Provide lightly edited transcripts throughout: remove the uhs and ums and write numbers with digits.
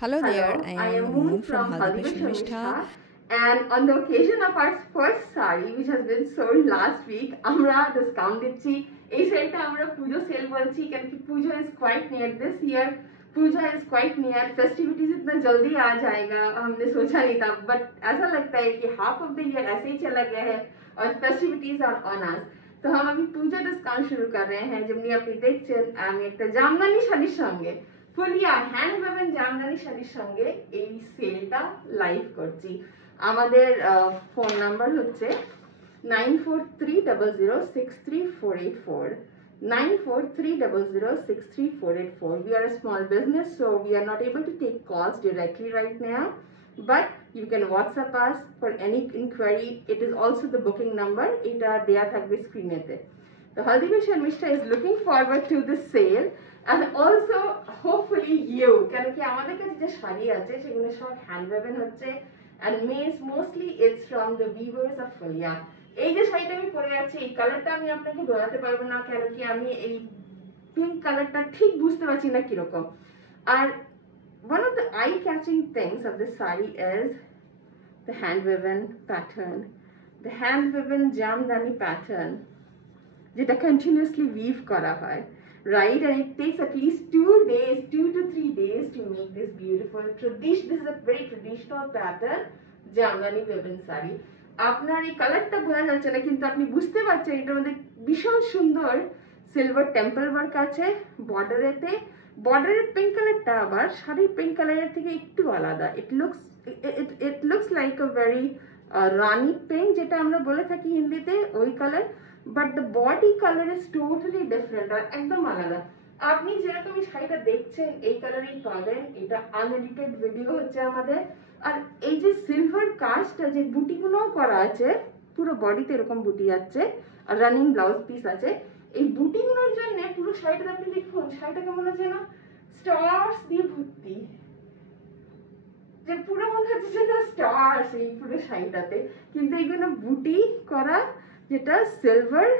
Hello there, Hello, I I am am Moon Moon from from Haldi Haldiba Sharmistha. Sharmistha, and on the occasion of our first sari which has been sold last week, আমরা discount দিচ্ছি। এই সেলটা আমরা পুজো sell বলছি কারণ কি পুজো is quite near this year, Puja is quite near, festivities इतना जल्दी आ जाएगा हमने सोचा नहीं था, but ऐसा लगता है कि half of the year ऐसे ही चला गया है और festivities are on us। তো हम अभी पूजा डिस्काउंट शुरू कर रहे हैं, যেমনি আপনি দেখছেন আমি একটা জামদানি শাড়ির সঙ্গে ফুলিয়া হ্যান্ড ওয়েভেন জামদানি শাড়ির সঙ্গে এই সেলটা লাইভ করছি। আমাদের ফোন নাম্বার হচ্ছে 9430063484, 9430063484. We are a small business, so we are not able to take calls directly right now, but you can WhatsApp us for any inquiry. It is also the booking number, এটা দেয়া থাকবে স্ক্রিনেতে। The Haldiba Sharmistha is looking forward to this sale and also hopefully you, কেন কি আমাদের কাছে যে শাড়ি আছে সেগুলো সব হ্যান্ড ওয়েভেন হচ্ছে and mostly it's from the weavers of Fulia. এই যে শাড়িটা আমি পরে আছি এই কালারটা আমি আপনাকে বোঝাতে পারবো না কেন কি আমি এই পিঙ্ক কালারটা ঠিক বুঝতে পারছি না কিরকম। আর one of the eye catching things of this saree is the hand woven pattern, the hand woven jamdani pattern যেটা continuously weave করা হয়, right? And it takes at least 2 days, 2 to 3 days to make this beautiful tradition. This is a very traditional pattern Jamdani woven saree. আপনার এই কালারটা বোঝা যাচ্ছে না কিন্তু আপনি বুঝতে পারছেন এটার মধ্যে ভীষণ সুন্দর সিলভার টেম্পল ওয়ার্ক আছে বর্ডারেতে। বর্ডারের পিঙ্ক কালারটা আবার শাড়ির পিঙ্ক কালারের থেকে একটু আলাদা। it looks like a very Rani pink যেটা আমরা বলে থাকি হিন্দিতে ওই colour, but the body color is totally different আর একদম আলাদা। আপনি যেরকম এই শাড়িটা দেখছেন এই কালারই পাবেন, এটা আনএডিটেড ভিডিও হচ্ছে আমাদের। আর এই যে সিলভার কাজটা যে বুটিগুলো করা আছে পুরো বডিতে এরকম বুটি আছে আর রানিং ব্লাউজ পিস আছে, এই বুটিগুলোর জন্য পুরো শাড়িটা আপনি দেখুন শাড়িটা কেমন আছে না স্টার্স দিয়ে ভর্তি, যে পুরো মনে হচ্ছে যে না স্টার্স এই পুরো শাড়িটাতে, কিন্তু এইগুলো বুটি করা যেটা সিলভার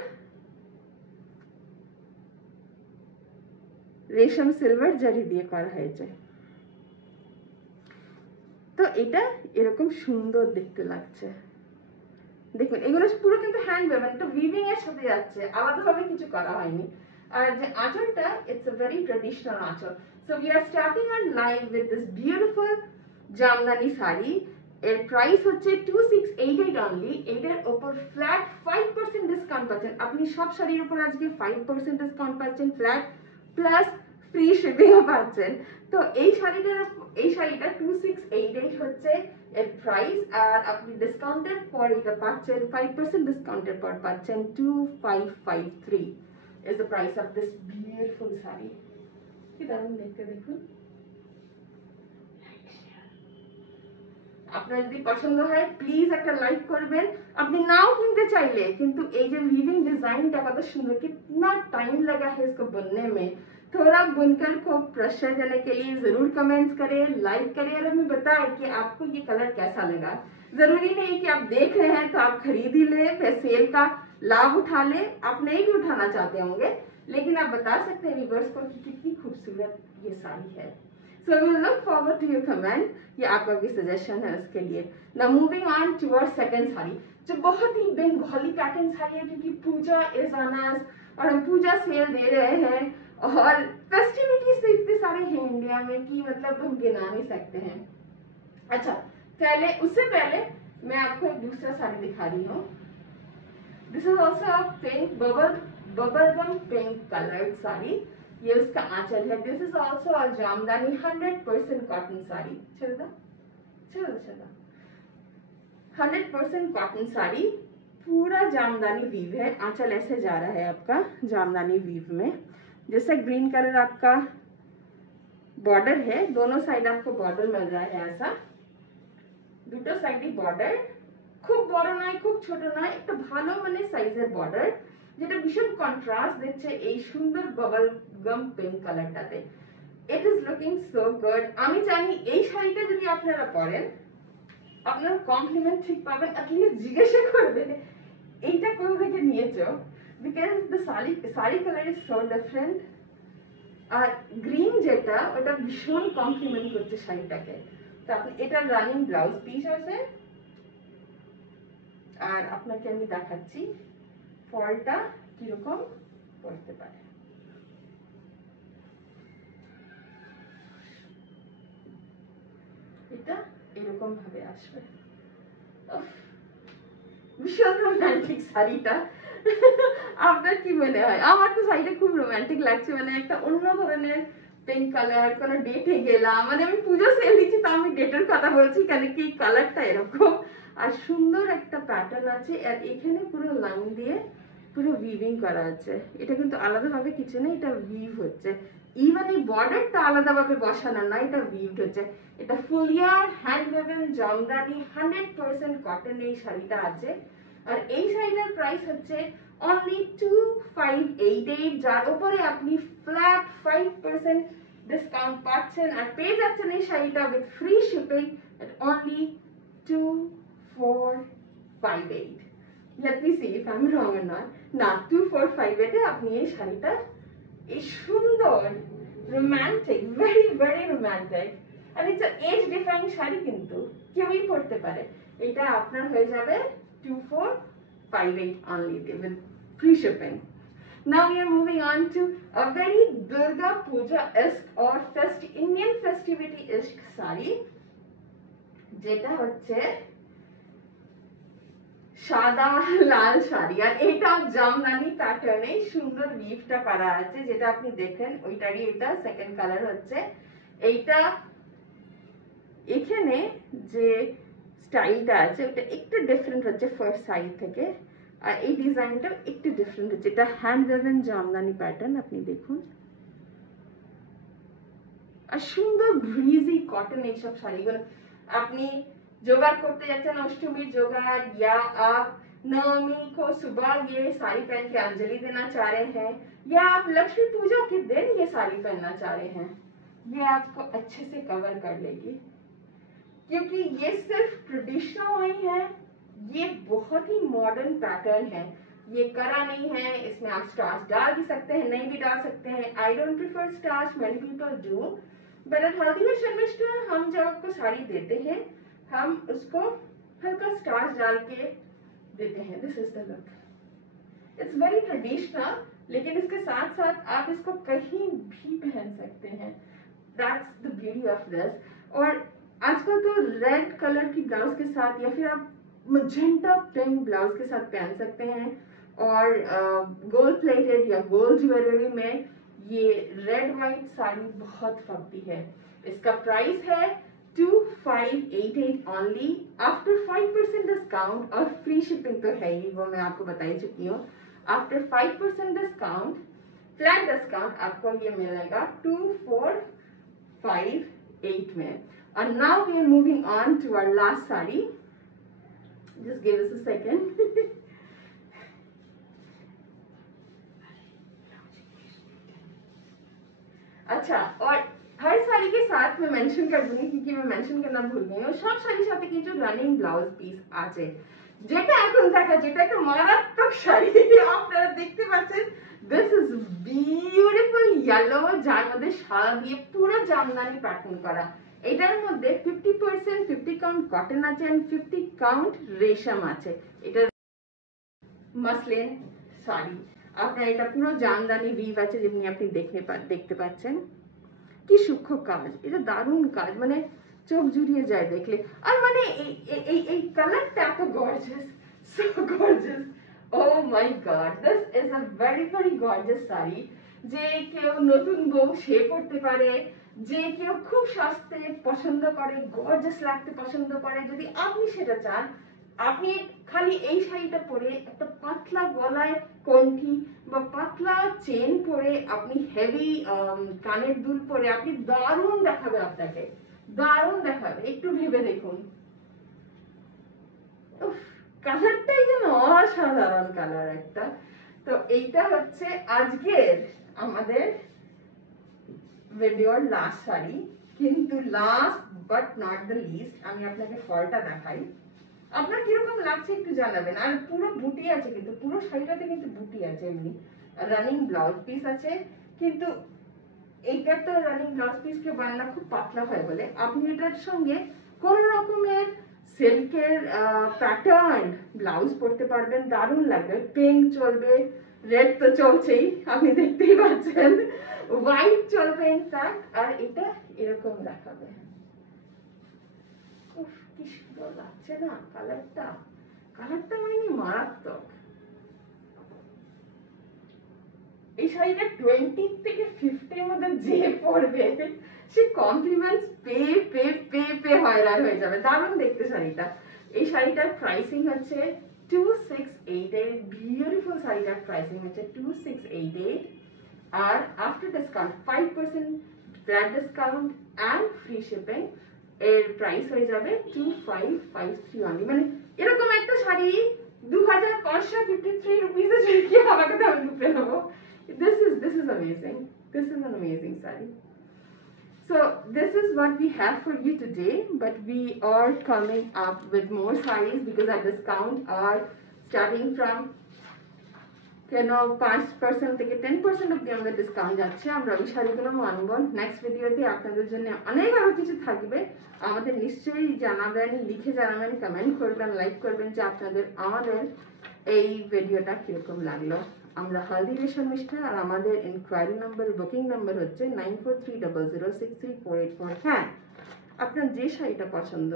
রেশম সিলভার জারি দিয়ে করা হয়েছে। তো এটা এরকম সুন্দর দেখতে লাগছে দেখুন, এগুলো পুরো কিন্তু হ্যান্ড ওয়েভেন, এটা উইভিং এর সাথে যাচ্ছে, আলাদাভাবে কিছু করা হয়নি। আর যে আঁচলটা it's a very traditional anchal. So we are starting our live with this beautiful Jamdani sari. এর প্রাইস হচ্ছে 2688 অনলি। এটার উপর ফ্ল্যাট 5% ডিসকাউন্ট পাচ্ছেন আপনি, সব শাড়ির উপর আজকে 5% ডিসকাউন্ট পাচ্ছেন ফ্ল্যাট, প্লাস ফ্রি শিপিংও পাচ্ছেন। তো এই শাড়িটা 2688 হচ্ছে এর প্রাইস, আর আপনি ডিসকাউন্টের পর এটা পাচ্ছেন 5% ডিসকাউন্টের পর পাচ্ছেন 2553 is the price of this beautiful saree. কি দারুণ দেখতে দেখুন। আপনার যদি পছন্দ হয় প্লিজ একটা লাইক করবেন। আপনি नाउ কিনতে চাইলে কিন্তু এই যে वीविंग डिजाइनটা কত सुंदर, कितना टाइम लगा है इसको बनने में। थोड़ा बुनकर को प्रेशर देने के लिए जरूर कमेंट्स करें, लाइक करें और हमें बताएं कि आपको ये कलर कैसा लगा। जरूरी नहीं कि आप देख रहे हैं तो आप खरीद ही ले फिर सेल का लाभ उठा ले, आप नहीं भी उठाना चाहते होंगे लेकिन आप बता सकते हैं व्यूअर्स को कि कितनी खूबसूरत ये साड़ी है। So we will look forward to your comment, ये आपका भी सजेशन है उसके लिए। Now moving on to our second sari, जो बहुत ही बंगाली पैटर्न साड़ी है क्योंकि पूजा इज ऑन अस और हम पूजा सेल दे रहे हैं और फेस्टिविटीज तो इतने सारे हैं इंडिया में कि मतलब हम गिना नहीं सकते हैं। अच्छा उससे पहले मैं आपको एक दूसरा साड़ी दिखा रही हूँ। This is also a pink bubble gum pink coloured sari, ये उसका आंचल है। This is also a Jamdani 100% cotton sari. चलो 100% कॉटन साड़ी, पूरा जामदानी वीव है, आंचल ऐसे जा रहा है आपका जामदानी वीव में, जैसे ग्रीन कलर आपका बॉर्डर है, दोनों साइड आपको बॉर्डर मिल रहा है ऐसा, দুটো সাইডে বর্ডার, খুব বড় নয় খুব ছোট নয়, একটা ভালো মানে সাইজের বর্ডার যেটা ভীষণ কন্ট্রাস্ট দিচ্ছে এই সুন্দর বাবল গাম পিঙ্ক কালারটাতে। It is looking so good. আমি জানি এই শাড়িটা যদি আপনারা পরেন আপনারা কমপ্লিমেন্ট ঠিক পাবেন, অ্যাটলিস্ট জিজ্ঞাসা করবেন এইটা কোথা থেকে নিয়েছো, because the sari colour is so different. আর গ্রিন যেটা ওটা ভীষণ কমপ্লিমেন্ট করছে শাড়িটাকে। তো আপনি এটা রানিং ব্লাউজ পিস আছে, আর আপনাকে আমি দেখাচ্ছি ফলটা কিরকম পড়তে পারে। এটা এরকম ভাবে আসবে। ভীষণ রোমান্টিক শাড়িটা। আপনার কি মনে হয়? আমার তো শাড়িটা খুব রোমান্টিক লাগছে, মানে একটা অন্য ধরনের পিঙ্ক কালার, কোনো ডেটে গেলাম, মানে আমি পুজো সেল দিচ্ছি তো আমি ডেটের কথা বলছি কেন কি কালারটা এরকম। আর সুন্দর একটা প্যাটার্ন আছে, আর এখানে পুরো লাইন দিয়ে পুরো উইভিং করা আছে। এটা কিন্তু আলাদাভাবে কিছু নেই, এটা উইভ হচ্ছে। ইভেন এই বর্ডারটা আলাদাভাবে বসানো না, এটা উইভড হচ্ছে। এটা ফুলিয়ার হ্যান্ড ওয়েভেন জামদানি 100% কটন এই শাড়িটা আছে। আর এই শাড়িটার প্রাইস হচ্ছে অনলি 2588, যার উপরে আপনি ফ্ল্যাট 5% ডিসকাউন্ট পাচ্ছেন, আর পেয়ে যাচ্ছেন এই শাড়িটা with free shipping at only 2458। Let me see if I'm wrong or not. না, 2458 এ আপনি এই শাড়িটা, এই সুন্দর রোমান্টিক, ভেরি ভেরি রোমান্টিক, আর এটা এজ ডিফাইন শাড়ি কিন্তু কেউই পরতে পারে। এটা আপনার হয়ে যাবে 2458 only with free shipping. Now we are moving on to a very Durga Puja-esque or Indian festivity-esque sari, যেটা হচ্ছে সাদা লাল শাড়ি। আর এটা জামদানি প্যাটার্নে সুন্দর লিফটা করা আছে, যেটা আপনি দেখেন ওইটারই এটা সেকেন্ড কালার হচ্ছে। এইটা এখানে যে স্টাইলটা আছে ওটা একটু ডিফারেন্ট হচ্ছে ফার্স্ট সাইড থেকে, আর এই ডিজাইনটা একটু ডিফারেন্ট হচ্ছে। এটা হ্যান্ড ওয়েভেন জামদানি প্যাটার্ন, আপনি দেখুন। আর সুন্দর ব্রিজি কটন এইসব শাড়িগুলো আপনি जोगाड़ करते जाते हैं, अष्टमी जोगाड़, या आप नवमी को सुबह ये साड़ी पहन के अंजलि देना चाह रहे हैं, या आप लक्ष्मी पूजा के दिन ये साड़ी पहनना चाह रहे हैं, ये आपको अच्छे से कवर कर लेगी। क्योंकि ये सिर्फ ट्रेडिशनल नहीं है, ये बहुत ही मॉडर्न पैटर्न है। ये करा नहीं है, इसमें आप स्टार्च डाल भी सकते हैं, नहीं भी डाल सकते हैं। I don't prefer starch, many people do, but at हल्दी में शर्मिष्ठा हम जब आपको साड़ी देते हैं हम उसको हल्का स्टार्च डाल के देते हैं। This is the look, it's very traditional, लेकिन इसके साथ साथ आप इसको कहीं भी पहन सकते हैं। That's the beauty of this. और आजकल तो रेड कलर की ब्लाउज के साथ या फिर आप मजेंटा पिंक ब्लाउज के साथ पहन सकते हैं, और गोल्ड प्लेटेड या गोल्ड ज्वेलरी में ये रेड वाइट साड़ी बहुत फबती है। इसका प्राइस है 2588 ओनली आफ्टर 5% डिस्काउंट, और फ्री शिपिंग तो है ही, वो मैं आपको बता ही चुकी हूँ। आफ्टर 5% डिस्काउंट, फ्लैट डिस्काउंट, आपको ये मिलेगा 2458 में। And now we are moving on to our last sari. Just give us a second. अच्छा, और हर साड़ी के साथ मैं मेंशन कर दूंगी, क्योंकि मैं मेंशन करना भूल गई हूँ, सब শাড়ির সাথে কিছু রানিং ব্লাউজ পিস আছে, যেটা এখন দেখা, যেটা একটা মারাত্মক শাড়ি আপনারা দেখতে পাচ্ছেন। দিস ইজ বিউটিফুল ইয়েলো, যার মধ্যে সাদা দিয়ে পুরো জামদানি প্যাটার্ন করা। এটার মধ্যে 50% 50 কাউন্ট কটন আছে এন্ড 50 কাউন্ট রেশম আছে। এটা মাসলিন শাড়ি, আপনার এটা পুরো জামদানি উইভ আছে, যেমনি আপনি দেখতে পাচ্ছেন। কি সূক্ষ্ম কাজ, এটা দারুণ কাজ, মানে চোখ জুড়িয়ে যায় দেখলে। আর মানে এই কালারটা এত gorgeous, so gorgeous, oh my god, this is a very very gorgeous sari, যে কেউ নতুন বউ সে পড়তে পারে, যে কেউ খুব সাজতে পছন্দ করে, গর্জিয়াস লাগতে পছন্দ করে, যদি আপনি সেটা চান, আপনি খালি এই শাড়িটা পরে একটা পাতলা গলায় কণ্ঠি বা পাতলা চেন পরে, আপনি হেভি কানের দুল পরে, আপনি দারুণ দেখাবে, আপনাকে দারুণ দেখাবে। একটু ভেবে দেখুন, কালারটাই যেন অসাধারণ কালার একটা। তো এইটা হচ্ছে আজকের আমাদের ভিডিওর লাস্ট শাড়ি, কিন্তু last but not the least আমি আপনাকে ফলটা দেখাই। আপনার কিরকম লাগছে একটু জানাবেন। আর পুরো বুটি আছে, কিন্তু পুরো শাড়িটাতে কিন্তু বুটি আছে, এমনি রানিং ব্লাউজ পিস আছে, কিন্তু এইটা একটা রানিং ব্লাউজ পিসকে বানানো খুব পাতলা হয় বলে আপনি এটার সঙ্গে কোন রকমের সিল্কের প্যাটার্ন ব্লাউজ পরতে পারবেন, দারুণ লাগবে। পিঙ্ক চলবে, রেড তো চলছেই, আপনি দেখতেই পাচ্ছেন, হোয়াইট চলবে ইনফ্যাক্ট, আর এটা এরকম দেখাবে। উফ, কি সুন্দর লাগছে না কালারটা, কালারটা মানে মারাত্মক। এই শাড়িটা 20 থেকে 50 মধ্যে যে পরবে সে কমপ্লিমেন্টস পেয়ে পেয়ে পেয়ে পেয়ে হয়রান হয়ে যাবে। দারুণ দেখতে শাড়িটা। এই শাড়িটার প্রাইসিং হচ্ছে 2688। বিউটিফুল শাড়িটার প্রাইসিং হচ্ছে 2688, আর after discount 5% flat discount and free shipping এর প্রাইস হয়ে যাবে 2553 অনলি। মানে এরকম একটা শাড়ি 2553 রুপিস এ কি আমাকে তো আমি লুপে নেবো। This is amazing. This is an amazing saree. So this is what we have for you today, but we are coming up with more sarees because our discount are starting from 5% থেকে 10% অব্দি আমাদের discount যাচ্ছে। আমরা ওই শাড়িগুলো আনবো next ভিডিওতে আপনাদের জন্য। অনেক আরো কিছু থাকবে, আমাদের নিশ্চয়ই জানাবেন, লিখে জানাবেন, কমেন্ট করবেন, লাইক করবেন যে আপনাদের আমাদের এই ভিডিওটা কিরকম লাগলো। আমরা হলদি রেশম মিষ্টা, আর আমাদের ইনকোয়ারি নাম্বার, বুকিং নাম্বার হচ্ছে 9430063484। হ্যাঁ, আপনার যে শাড়িটা পছন্দ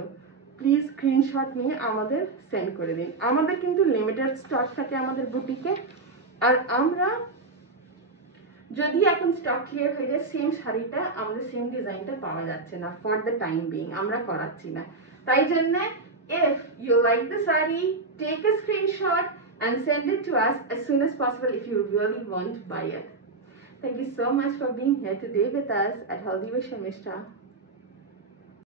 প্লিজ স্ক্রিনশট নিয়ে আমাদের সেন্ড করে দিন। আমাদের কিন্তু লিমিটেড স্টক থাকে আমাদের বুটিকে, আর আমরা যদি এখন স্টক ক্লিয়ার হয়ে যায় সেম শাড়িটা আমাদের সেম ডিজাইনটা পাওয়া যাচ্ছে না ফর দ্য টাইম বিং, আমরা করাচ্ছি না। তাই জন্য if you like the saree, take a screenshot and send it to us as soon as possible if you really want to buy it. Thank you so much for being here today with us at Haldi with Shamishta.